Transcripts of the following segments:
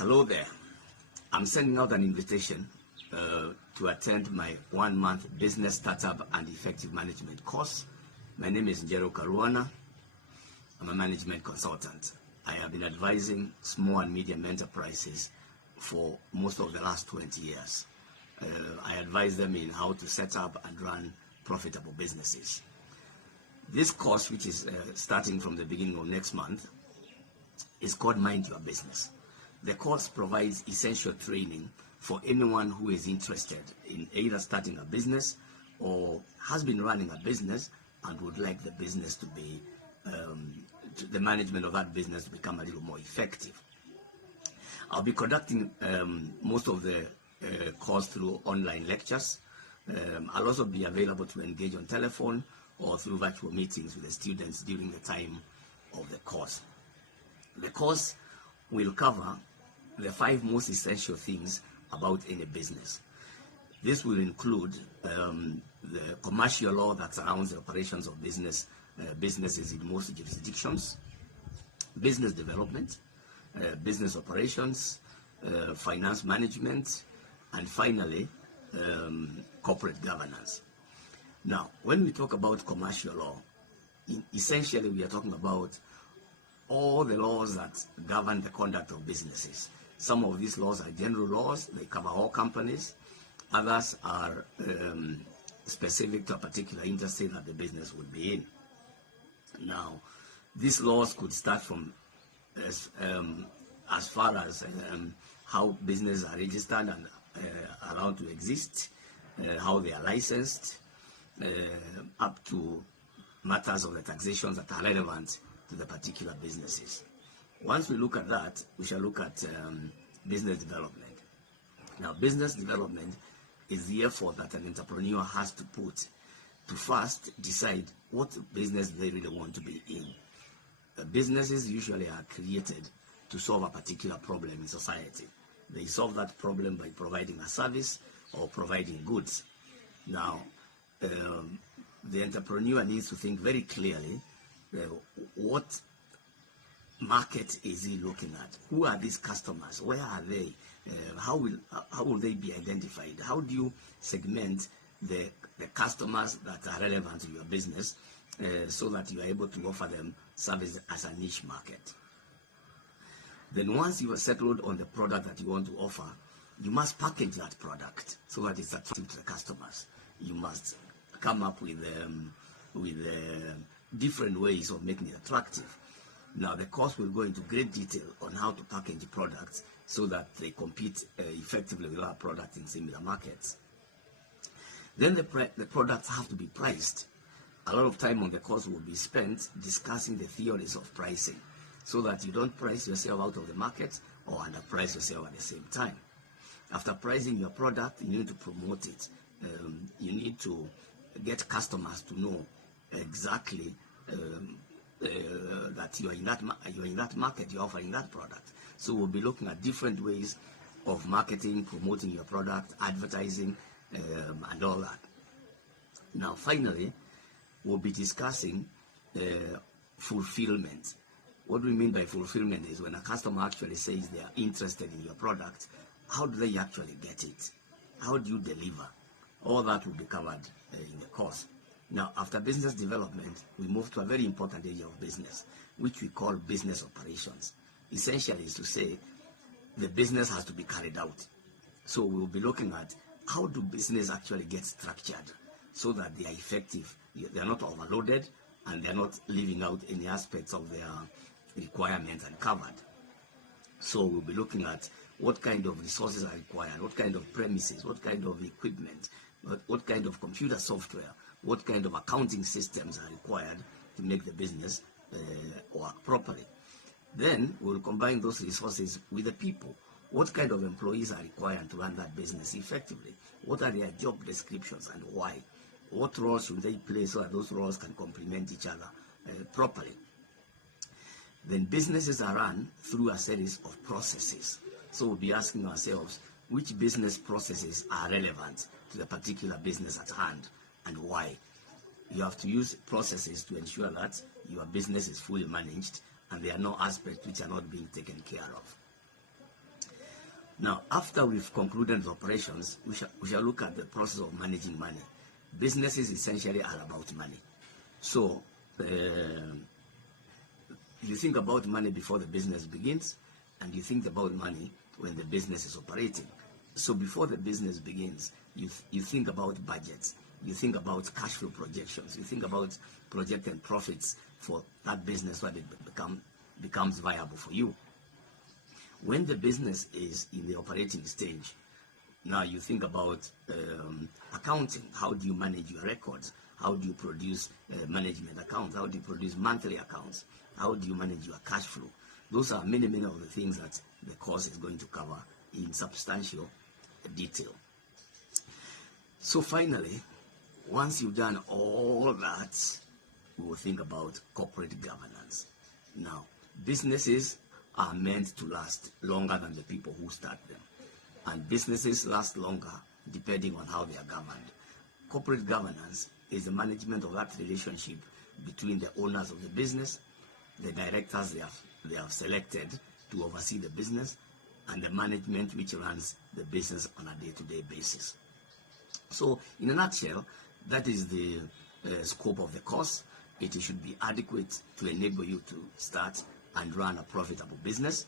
Hello there. I'm sending out an invitation to attend my 1-month business startup and effective management course. My name is Njero Karuana. I'm a management consultant. I have been advising small and medium enterprises for most of the last 20 years. I advise them in how to set up and run profitable businesses. This course, which is starting from the beginning of next month, is called Mind Your Business. The course provides essential training for anyone who is interested in either starting a business or has been running a business and would like the business to be, the management of that business to become a little more effective. I'll be conducting most of the course through online lectures. I'll also be available to engage on telephone or through virtual meetings with the students during the time of the course. The course will cover the 5 most essential things about any business. This will include the commercial law that surrounds the operations of businesses in most jurisdictions, business development, business operations, finance management, and finally, corporate governance. Now, when we talk about commercial law, essentially we are talking about all the laws that govern the conduct of businesses. Some of these laws are general laws, they cover all companies. Others are specific to a particular industry that the business would be in. Now, these laws could start from as far as how businesses are registered and allowed to exist, how they are licensed, up to matters of the taxations that are relevant to the particular businesses. Once we look at that, we shall look at business development. Now, business development is the effort that an entrepreneur has to put to first decide what business they really want to be in. Businesses usually are created to solve a particular problem in society. They solve that problem by providing a service or providing goods. Now, the entrepreneur needs to think very clearly what market is he looking at? Who are these customers? Where are they? How will they be identified? How do you segment the customers that are relevant to your business so that you are able to offer them service as a niche market? Then once you are settled on the product that you want to offer, you must package that product so that it's attractive to the customers. You must come up with different ways of making it attractive. Now, the course will go into great detail on how to package products so that they compete effectively with our products in similar markets. Then the products have to be priced. A lot of time on the course will be spent discussing the theories of pricing so that you don't price yourself out of the market or underprice yourself at the same time. After pricing your product, you need to promote it. You need to get customers to know exactly that you're in that market, you're offering that product. So we'll be looking at different ways of marketing, promoting your product, advertising, and all that. Now, finally, we'll be discussing fulfillment. What we mean by fulfillment is when a customer actually says they are interested in your product, how do they actually get it? How do you deliver? All that will be covered in the course. Now, after business development, we move to a very important area of business, which we call business operations. Essentially is to say the business has to be carried out. So we'll be looking at how do business actually get structured so that they are effective, they are not overloaded, and they are not leaving out any aspects of their requirements uncovered. So we'll be looking at what kind of resources are required, what kind of premises, what kind of equipment, what kind of computer software, what kind of accounting systems are required to make the business work properly. Then we'll combine those resources with the people. What kind of employees are required to run that business effectively? What are their job descriptions and why? What roles should they play so that those roles can complement each other properly? Then businesses are run through a series of processes. So we'll be asking ourselves, which business processes are relevant to the particular business at hand and why? You have to use processes to ensure that your business is fully managed and there are no aspects which are not being taken care of. Now, after we've concluded the operations, we shall look at the process of managing money. Businesses essentially are about money. So, you think about money before the business begins, and you think about money when the business is operating. So before the business begins, you think about budgets, you think about cash flow projections, you think about projected profits for that business when it becomes viable for you. When the business is in the operating stage, now you think about accounting. How do you manage your records? How do you produce management accounts? How do you produce monthly accounts? How do you manage your cash flow? Those are many of the things that the course is going to cover in substantial detail. So finally, once you've done all that, we will think about corporate governance. Now, businesses are meant to last longer than the people who start them. And businesses last longer depending on how they are governed. Corporate governance is the management of that relationship between the owners of the business, the directors they have selected to oversee the business, and the management which runs the business on a day-to-day basis. So, in a nutshell, that is the scope of the course. It should be adequate to enable you to start and run a profitable business.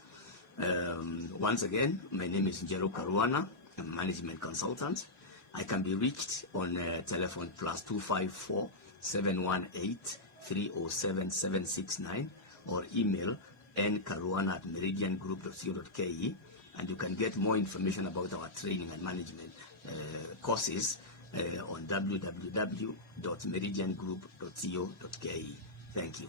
Once again, my name is Njero Karuana. I'm a management consultant. I can be reached on telephone +254 718 307 769 or email nkaruana@meridiangroup.co.ke, and you can get more information about our training and management courses on www.meridiangroup.co.ke. Thank you.